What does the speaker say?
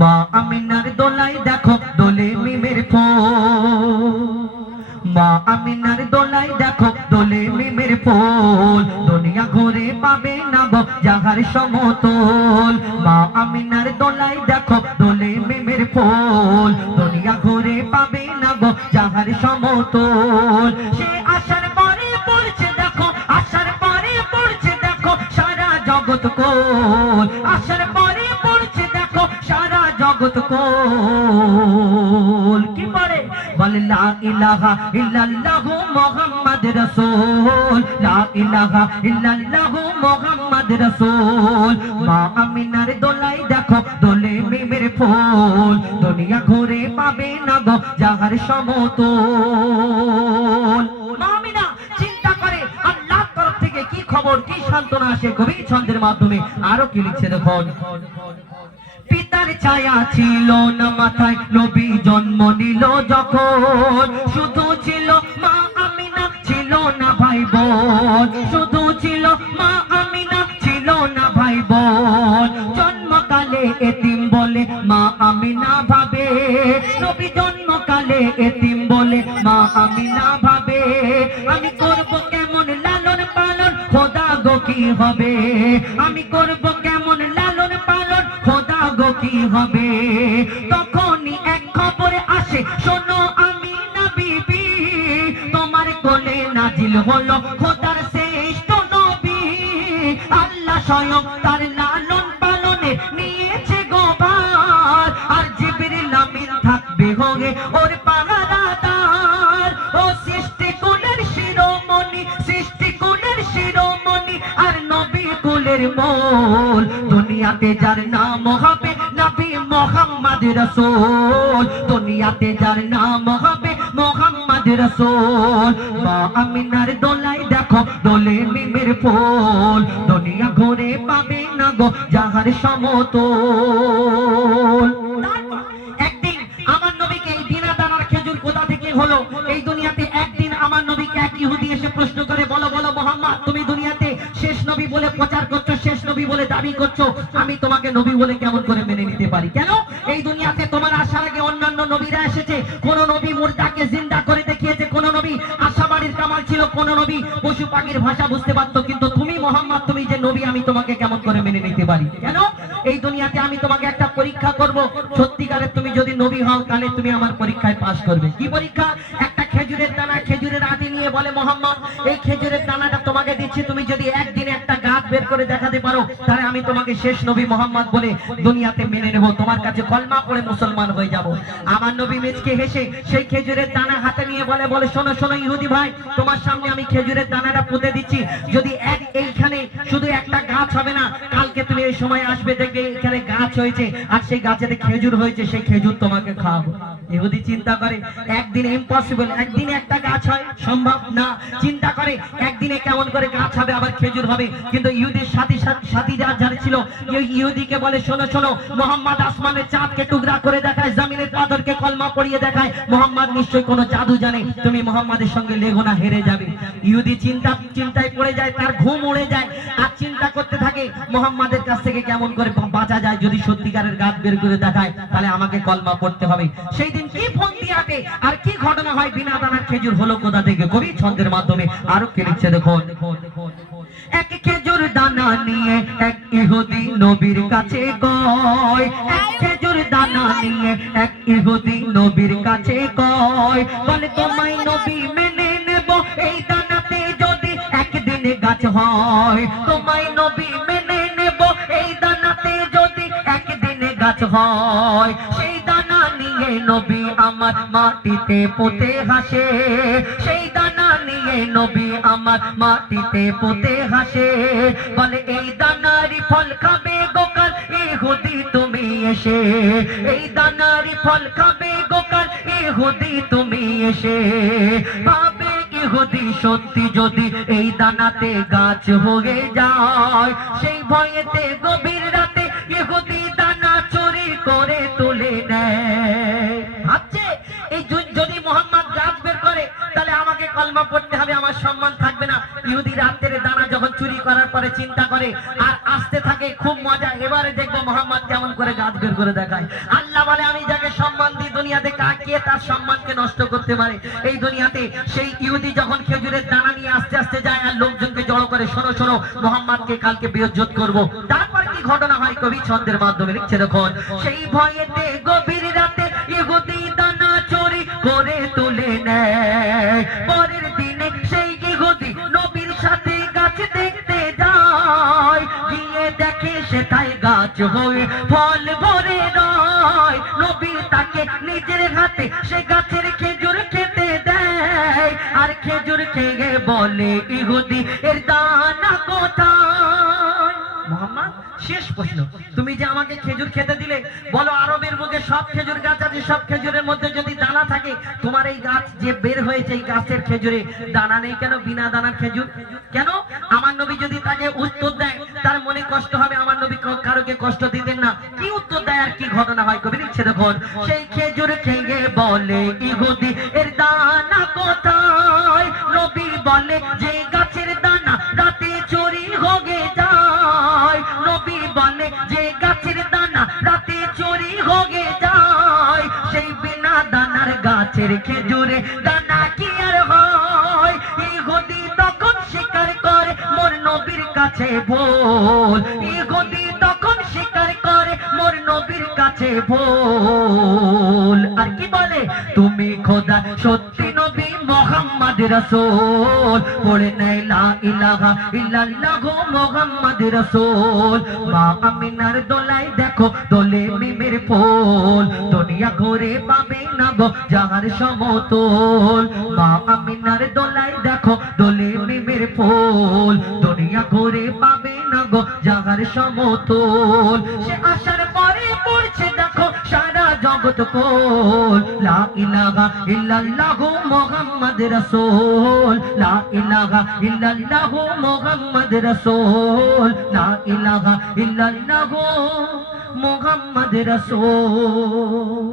মা আমিনার দোলাই দেখো দোলে মিমের ফুল, মা আমিনার দোলাই দেখো দোলে মিমের ফুল, দুনিয়া ঘুরে পাবে না গো যাহার সমতল। মা আমিনার দোলাই দেখো দোলে মিমের ফুল, দুনিয়া ঘুরে পাবে না গো যাহার সমতল। সে আসার পরে পড়ছে দেখো, আসার পরে পড়ছে দেখো সারা জগৎ কোল, আসার পরে পড়ছে দেখো সারা জগৎ কোল। কি পড়ে? বলে লা ইলাহা ইল্লাল্লাহু মুহাম্মাদ রাসূল, লা ইলাহা ইল্লাল্লাহু মুহাম্মাদ রাসূল। মা আমিনার দোলাই দেখো দোলে মিমের ফুল, দুনিয়া ঘুরে পাবে না গো যাহার সমতল। মা আমিনা চিন্তা করে আল্লাহর তরফ থেকে কি খবর, কি সান্ত্বনা আসে। কবি ছন্দের মাধ্যমে আরো কি লিখছে দেখুন। পিতার ছায়া ছিল না মাথায় নবী জন্ম নিল যখন, শুধু ছিল মা আমিনা ছিল না ভাই বোন, শুধু ছিল মা আমিনা ছিল না ভাই বোন। জন্মকালে এতিম বলে মা আমিনা ভাবে, নবী জন্মকালে এতিম বলে মা আমিনা ভাবে, আমি করব কেমন লালন পালন খোদা গো কি হবে, আমি করব কেমন লালন পালন খোদা গো কি হবে। তখনই এক খবর আসে, শোনো আমিনা বিবি, তোমার কোলে নাজিল হলো খোদার শ্রেষ্ঠ নবী। আল্লাহ স্বয়ং তার লালন পালনে নিয়েছে গো ভার, আর জিবরিল আমিন থাকবে হয়ে ওর পাহারাদার। ও সৃষ্টি কুলের শিরোমণি, সৃষ্টি কুলের শিরোমণি আর নবী কুলের মোল, দুনিয়াতে যার নাম হবে নবী মুহাম্মদ রাসূল, দুনিয়াতে যার নাম হবে মুহাম্মদ রাসূল। মা আমিনার দোলাই দেখো দোলে মিমের ফুল, দুনিয়া ঘুরে পাবে না গো যাহার সমতল। একদিন আমার নবীকে এই বিনা দানার খেজুর কোথা থেকে হলো? এই দুনিয়াতে একদিন আমার নবীকে এক ইহুদি এসে প্রশ্ন করে, বলো বলো মুহাম্মদ, তুমি দুনিয়াতে শেষ নবী বলে প্রচার করছো, শেষ নবী বলে দাবি করছো, আমি তোমাকে নবী বলে কেমন করে মেনে নিতে পারি? কেন? এই দুনিয়াতে তোমার আসার আগে অন্যান্য নবীরা এসেছে, কোন নবী মুর্দাকে জিন্দা করে দেখিয়েছে, কোন নবী আশাবাড়ির কামাল ছিল, কোন নবী পশু পাখির ভাষা বুঝতে পারতো, কিন্তু তুমি মুহাম্মদ, তুমি যে নবী, আমি তোমাকে কেমন করে মেনে নিতে পারি? কেন? এই দুনিয়াতে আমি তোমাকে একটা পরীক্ষা করব, সত্যিকারের তুমি যদি নবী হও তাহলে তুমি আমার পরীক্ষায় পাস করবে। কি পরীক্ষা? একটা খেজুরের দানা, খেজুরের আটি নিয়ে বলে মুহাম্মদ, এই খেজুরের দানাটা তোমাকে দিচ্ছি, তুমি যদি একদিনে একটা গাছ বের করে দেখাতে পারো তাহলে আমি তোমাকে শেষ নবী মুহাম্মদ বলে দুনিয়াতে মেনে নেব, তোমার কাছে কলমা পড়ে মুসলমান হয়ে যাব। আমার নবী মেজকে হেসে সেই খেজুরের দানা হাতে নিয়ে বলে, বলে শোনো শোনো ইহুদি ভাই, তোমার সামনে আমি খেজুরের দানাটা পুঁতে দিচ্ছি, যদি এইখানে শুধু একটা গাছ হবে না, কালকে তুমি এই সময় আসবে দেখবে এখানে গাছ হয়েছে আর সেই গাছেতে খেজুর হয়েছে, সেই খেজুর তোমাকে খাওয়াবো। ইহুদি চিন্তা করে একদিন ইম্পসিবল, একদিনে একটা গাছ হয় সম্ভব না। চিন্তা করে একদিনে কেমন করে গাছ হবে আবার খেজুর হবে? কিন্তু ইহুদির সাথী যারা ছিল, ইহুদিকে বলে শোনো শোনো, মুহাম্মদ আসমানের চাঁদকে টুকরা করে দেখায়, জমিনের পাথরকে কলমা পড়িয়ে দেখায়, মুহাম্মদ নিশ্চয়ই কোনো জাদু জানে, তুমি মুহাম্মাদের সঙ্গে লেগো না, হেরে যাবে। ইহুদি চিন্তায় পড়ে যায়, তার ঘুম উড়ে যায়, আর চিন্তা করতে থাকে মুহাম্মাদের কাছ থেকে কেমন করে বাঁচা যায়, যদি সত্যিকারের গাছ বের করে দেখায় তাহলে আমাকে কলমা পড়তে হবে। সেই দিন কি ফন্দি আটে আর কি ঘটনা হয়, বিনা দানার খেজুর হলো কোথা থেকে? কবি ছন্দের মাধ্যমে আরো কে লিখছে দেখুন। এক খেজুর দানা নিয়ে এক ইহুদি নবীর কাছে গয়, এক খেজুর দানা নিয়ে এক ইহুদি নবীর কাছে গয়, বলে তোমায় নবী মেনে নেব এই দানাতে যদি একদিনে গাছ হয়, তোমায় নবী মেনে নেব এই দানাতে যদি একদিনে গাছ হয়। সেই দানা নিয়ে নবী আমার মাটিতে পুঁতে হাসে, সেই দানা নিয়ে নবী আমার মাটিতে পুঁতে হাসে, বলে এই দানারই ফল খাবে গোকাল ইহুদি তুমি এসে, এই দানারই ফল খাবে গোকাল ইহুদি তুমি এসে। ভাবে ইহুদি সত্যি যদি এই দানাতে গাছ হয়ে যায়, সেই ভয়েতে গভীর রাতে ইহুদি দানা চুরি করে তুলে নেয়। ভাবছে এই যদি মুহাম্মদ গাছ বের করে তাহলে আমাকে কলমা পড়তে হবে, আমার সম্মান থাকবে না। ইহুদি রাতের দানা যখন চুরি করার পরে চিন্তা করে আর আসতে থাকে থাকে, খুব মজা। এবারে দেখবো মোহাম্মদ কেমন করে গাছ বের করে দেখায়। আল্লাহ বলে আমি যাকে সম্মান দিই দুনিয়াতে কে তার সম্মানকে নষ্ট করতে পারে এই দুনিয়াতে? সেই ইহুদি যখন খেজুরের দানা নিয়ে আস্তে আস্তে যায় আর লোকজনকে জড়ো করে, শোনো শোনো মোহাম্মদকে কালকে বেইজ্জত করব। তারপর কি ঘটনা হয় কবি ছন্দের মাধ্যমে লিখছে দেখুন। সেই ভয়েতে গভীর রাতে ইহুদি দানা চুরি করে তুলে নেয়। পরের দিনে সেই ইহুদি নবীর সাথে গাছ দেখতে যায়, গিয়ে দেখে সেটাই গাছ হয়ে ফল ভরে রয়। নবী তাকে নিজের হাতে সে গাছের খেজুর খেতে দেয়, আর খেজুর খেয়ে বলে ইহুদি এর দানা কোথায়? মোহাম্মদ শেষ প্রশ্ন, তুমি যে আমাকে খেজুর খেতে দিলে, বলো আরবের বুকে সব খেজুর গাছ আছে, সব খেজুরের মধ্যে যদি দানা থাকে, তোমার এই গাছ যে বের হয়েছে এই গাছের খেজুরে দানা নেই কেন? বিনা দানার খেজুর কেন? আমার নবী যদি তাকে উত্তর দেয় তার মনে কষ্ট হবে, আমার নবী কারোকে কষ্ট দিতেন না। কি উত্তর দেয় আর কি ঘটনা হয় কবি লিখছে দেখুন। সেই খেজুর খেয়ে বলে ইহুদি এর দানা কোথায়? নবী বলে যে গাছের দানা রাতে চুরি হয়ে যায়। নবী বলে যে গাছের দানা রাতে চুরি হয়ে যায়, সেই বিনা দানার গাছের খেজুরে দানা কি আর হয়? ইহুদি তখন স্বীকার করে মোর নবীর কাছে ভুল। ইহুদি তখন স্বীকার করে মোর নবীর কাছে ভুল। আর কি বলে? তুমি খোদা সত্যি নবী মোহাম্মদ রাসূল, পড়ে নাই লা ইলাহা ইল্লাল্লাহ মোহাম্মদ রাসূল। মা আমিনার দোলাই দেখো দোলে মিমের ফুল, দুনিয়া ঘুরে পাবে না গো যাহার সমতল। মা আমিনার দোলাই দেখো দোলে মিমের ফুল, দুনিয়া ঘুরে পাবে না গো যাহার সমতল। সে আসার পরে পড়ছে দেখো সারা জগৎ কোল। লা ইলাহা ইল্লাল্লাহ মুহাম্মদ রাসূল, লা ইলাহা ইল্লাল্লাহ মুহাম্মদ রাসূল, লা ইলাহা ইল্লাল্লাহ মুহাম্মদ রাসূল।